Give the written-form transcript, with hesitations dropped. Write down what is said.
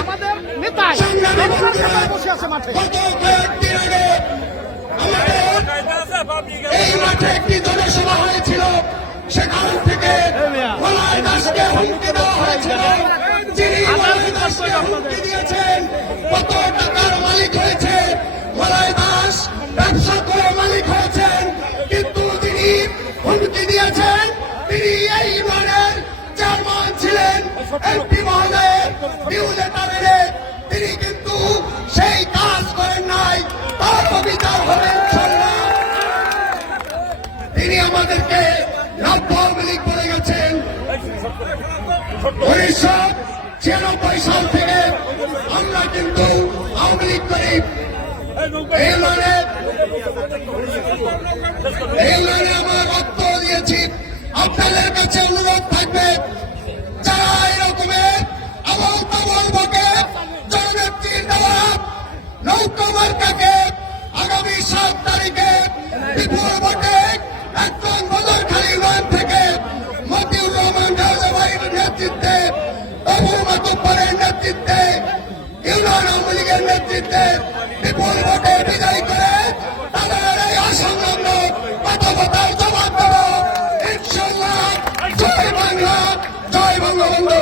আমাদের নেতাই বসে আছে মাঠে। এই মাঠে একটি জনসভা হয়েছিল, সেখান থেকে মলয় দাসকে হুমকি দেওয়া হয়েছিল। যিনি মলয় দাসকে হুমকি দিয়েছেন, কত টাকার মালিক হয়েছে মলয় দাস, ব্যবসা করে মালিক হয়েছেন, কিন্তু তিনি হুমকি দিয়েছেন তিনি এই ইউনিয়নের চেয়ারম্যান ছিলেন, এমপি মহোদয়ের নিউ লেটারে তিনি কিন্তু সেই কাজ করেন নাই। তার বিচার হবে ইনশাআল্লাহ। তিনি আমাদেরকে নব্য আওয়ামী লীগ বলে গেছেন। 1996 সাল থেকে আমরা কিন্তু আওয়ামী লীগ করি। এই লড়াইয়ে আমরা রক্ত দিয়েছি। আপনাদের কাছে অনুরোধ থাকবে, যারা এরকমের আবল তাবল বকে জননেত্রীর দেওয়া নৌকা মার্কাকে আগামী 7 তারিখে বিপুল ভোটে একজন বদরখালী ইউনিয়ন থেকে মতিউর রহমান ভাইয়ের নেতৃত্বে, তবু মাতুব্বরের নেতৃত্বে, ইউনিয়ন আওয়ামী লীগের নেতৃত্বে বিপুল ভোটে বিজয়ী করে তাদের এই অসংলগ্ন কথাবার্তার জবাব দেব ইনশাআল্লাহ। জয় বাংলা, জয় বঙ্গবন্ধু।